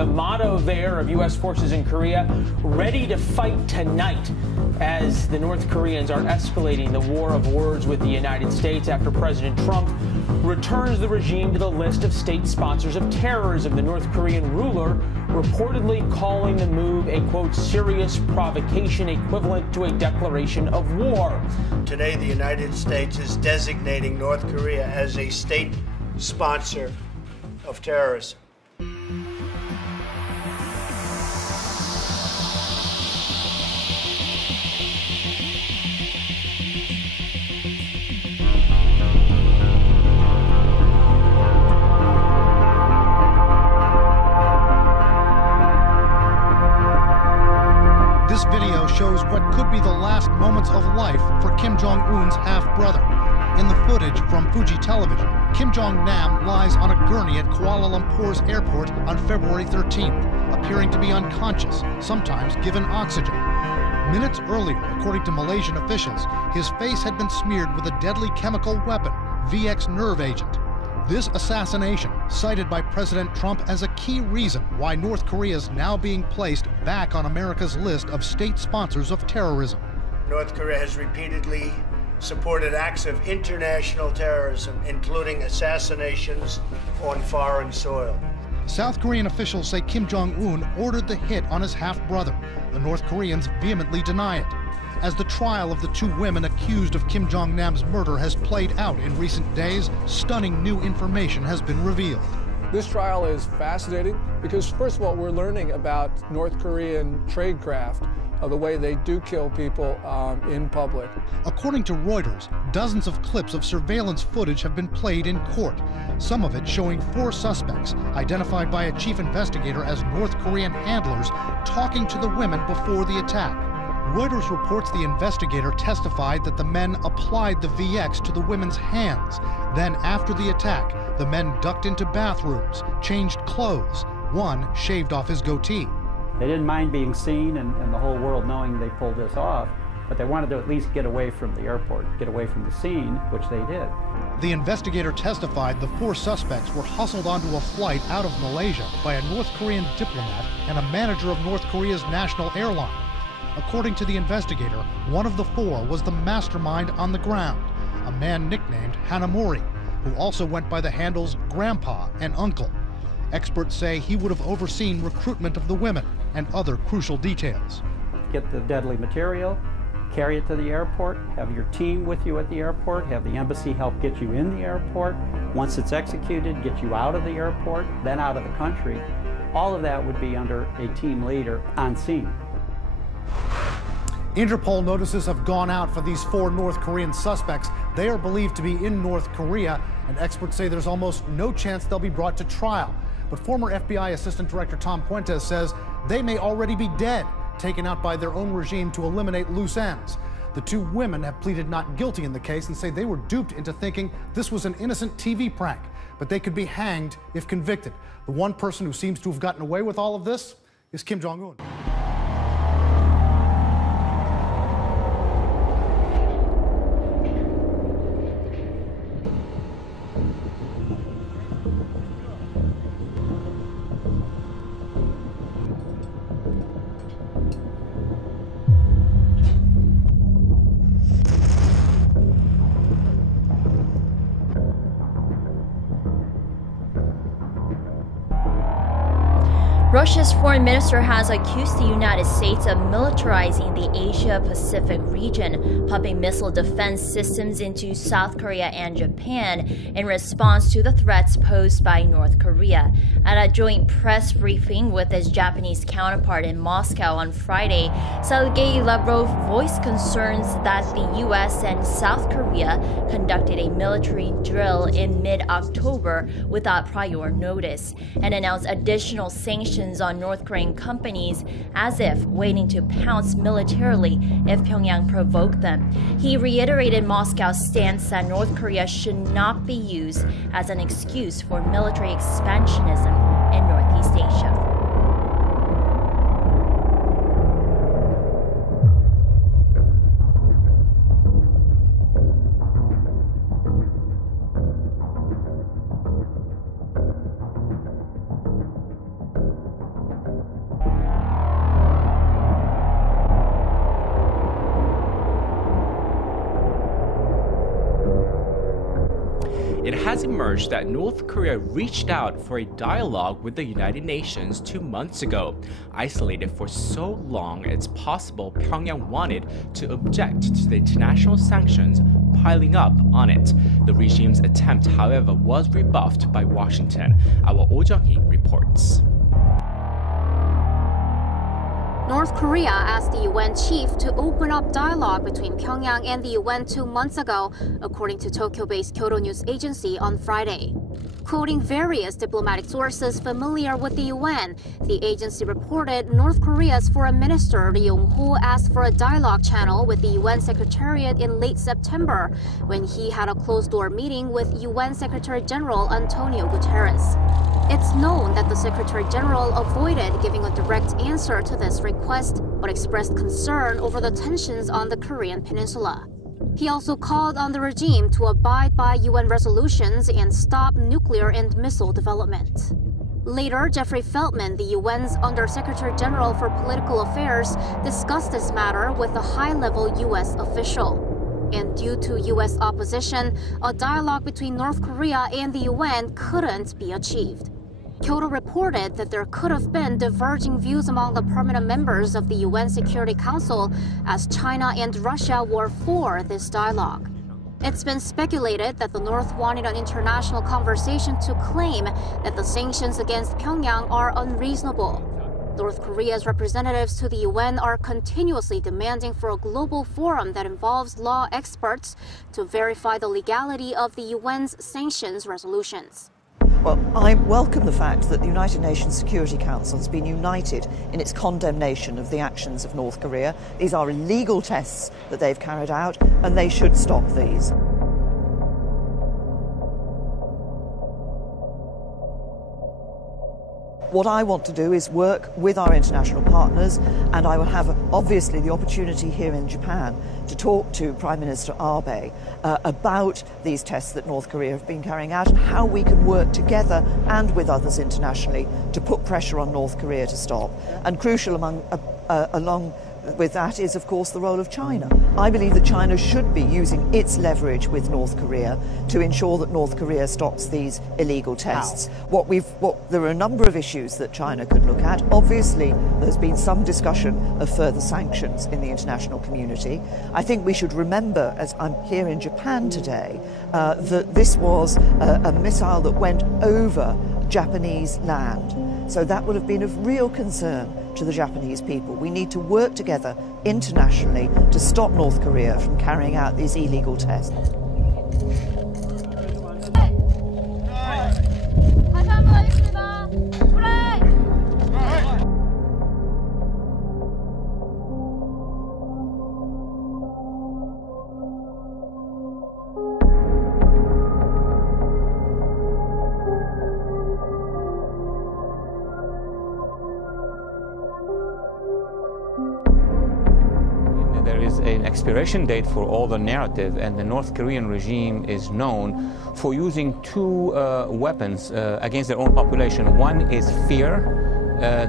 The motto there of U.S. forces in Korea, ready to fight tonight, as the North Koreans are escalating the war of words with the United States after President Trump returns the regime to the list of state sponsors of terrorism. The North Korean ruler reportedly calling the move a, quote, serious provocation equivalent to a declaration of war. Today, the United States is designating North Korea as a state sponsor of terrorism. This video shows what could be the last moments of life for Kim Jong-un's half-brother. In the footage from Fuji television, Kim Jong-nam lies on a gurney at Kuala Lumpur's airport on February 13th, appearing to be unconscious, sometimes given oxygen. Minutes earlier, according to Malaysian officials, his face had been smeared with a deadly chemical weapon, VX nerve agent. This assassination, cited by President Trump as a key reason why North Korea is now being placed back on America's list of state sponsors of terrorism. North Korea has repeatedly supported acts of international terrorism, including assassinations on foreign soil. South Korean officials say Kim Jong-un ordered the hit on his half-brother. The North Koreans vehemently deny it. As the trial of the two women accused of Kim Jong-nam's murder has played out in recent days, stunning new information has been revealed. This trial is fascinating because, first of all, we're learning about North Korean tradecraft, the way they do kill people in public. According to Reuters, dozens of clips of surveillance footage have been played in court, some of it showing 4 suspects, identified by a chief investigator as North Korean handlers, talking to the women before the attack. Reuters reports the investigator testified that the men applied the VX to the women's hands. Then, after the attack, the men ducked into bathrooms, changed clothes. One shaved off his goatee. They didn't mind being seen and the whole world knowing they pulled this off, but they wanted to at least get away from the airport, get away from the scene, which they did. The investigator testified the 4 suspects were hustled onto a flight out of Malaysia by a North Korean diplomat and a manager of North Korea's national airline. According to the investigator, one of the 4 was the mastermind on the ground, a man nicknamed Hanamori, who also went by the handles Grandpa and Uncle. Experts say he would have overseen recruitment of the women and other crucial details. Get the deadly material, carry it to the airport, have your team with you at the airport, have the embassy help get you in the airport. Once it's executed, get you out of the airport, then out of the country. All of that would be under a team leader on scene. Interpol notices have gone out for these 4 North Korean suspects. They are believed to be in North Korea, and experts say there's almost no chance they'll be brought to trial. But former FBI Assistant Director Tom Puentes says they may already be dead, taken out by their own regime to eliminate loose ends. The 2 women have pleaded not guilty in the case and say they were duped into thinking this was an innocent TV prank, but they could be hanged if convicted. The one person who seems to have gotten away with all of this is Kim Jong-un. Russia's foreign minister has accused the United States of militarizing the Asia-Pacific region, pumping missile defense systems into South Korea and Japan in response to the threats posed by North Korea. At a joint press briefing with his Japanese counterpart in Moscow on Friday, Sergei Lavrov voiced concerns that the U.S. and South Korea conducted a military drill in mid-October without prior notice and announced additional sanctions on North Korean companies as if waiting to pounce militarily if Pyongyang provoked them. He reiterated Moscow's stance that North Korea should not be used as an excuse for military expansionism in Northeast Asia. has emerged that North Korea reached out for a dialogue with the United Nations 2 months ago. Isolated for so long, it's possible Pyongyang wanted to object to the international sanctions piling up on it. The regime's attempt, however, was rebuffed by Washington. Our Oh Jung-hee reports. North Korea asked the UN chief to open up dialogue between Pyongyang and the UN 2 months ago, according to Tokyo-based Kyodo News Agency on Friday. Quoting various diplomatic sources familiar with the UN, the agency reported North Korea's Foreign Minister Ri Yong-ho asked for a dialogue channel with the UN Secretariat in late September, when he had a closed-door meeting with UN Secretary General Antonio Guterres. It's known that the Secretary General avoided giving a direct answer to this request, but expressed concern over the tensions on the Korean peninsula. He also called on the regime to abide by UN resolutions and stop nuclear and missile development. Later, Jeffrey Feltman, the UN's Under-Secretary General for Political Affairs, discussed this matter with a high-level U.S. official. And due to U.S. opposition, a dialogue between North Korea and the UN couldn't be achieved. Kyodo reported that there could have been diverging views among the permanent members of the UN Security Council as China and Russia were for this dialogue. It's been speculated that the North wanted an international conversation to claim that the sanctions against Pyongyang are unreasonable. North Korea's representatives to the UN are continuously demanding for a global forum that involves law experts to verify the legality of the UN's sanctions resolutions. Well, I welcome the fact that the United Nations Security Council has been united in its condemnation of the actions of North Korea. These are illegal tests that they've carried out, and they should stop these. What I want to do is work with our international partners, and I will have obviously the opportunity here in Japan to talk to Prime Minister Abe about these tests that North Korea have been carrying out and how we can work together and with others internationally to put pressure on North Korea to stop. And crucial along with that is, of course, the role of China. I believe that China should be using its leverage with North Korea to ensure that North Korea stops these illegal tests. There are a number of issues that China could look at. Obviously, there's been some discussion of further sanctions in the international community. I think we should remember, as I'm here in Japan today, that this was a missile that went over Japanese land. So that would have been of real concern to the Japanese people. We need to work together internationally to stop North Korea from carrying out these illegal tests. There is an expiration date for all the narrative, and the North Korean regime is known for using two weapons against their own population. One is fear.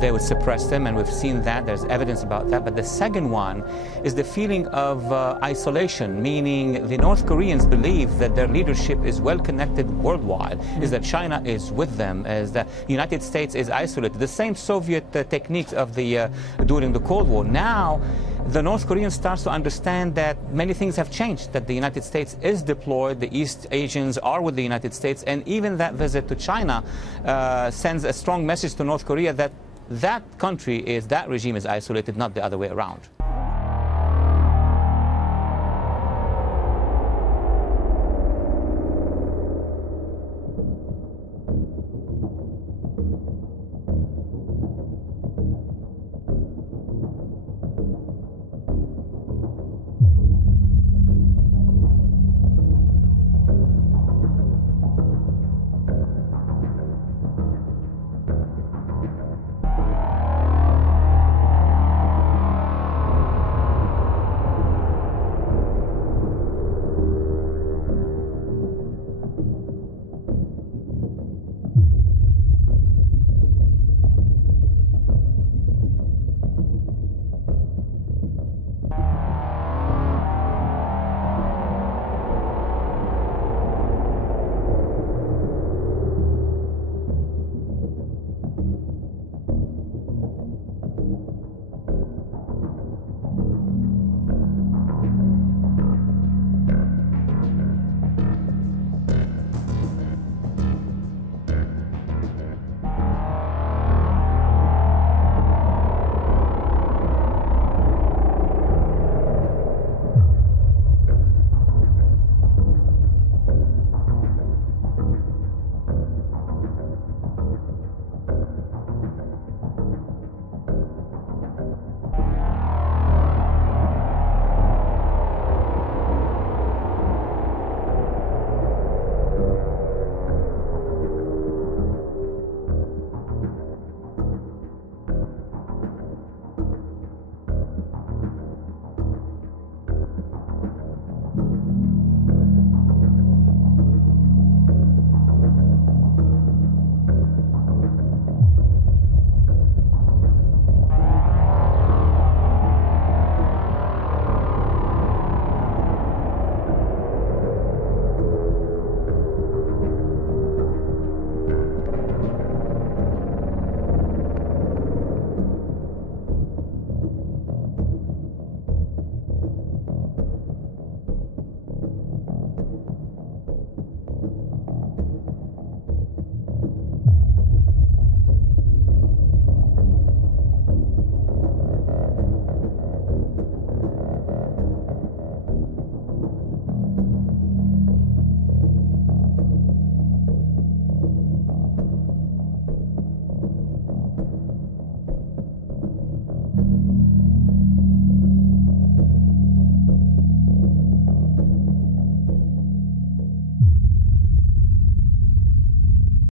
They would suppress them, and we've seen that. There's evidence about that. But the second one is the feeling of isolation, meaning the North Koreans believe that their leadership is well connected worldwide, is that China is with them, is that the United States is isolated. The same Soviet techniques of during the Cold War. Now, the North Koreans starts to understand that many things have changed, that the United States is deployed, the East Asians are with the United States, and even that visit to China sends a strong message to North Korea that that country that regime is isolated, not the other way around.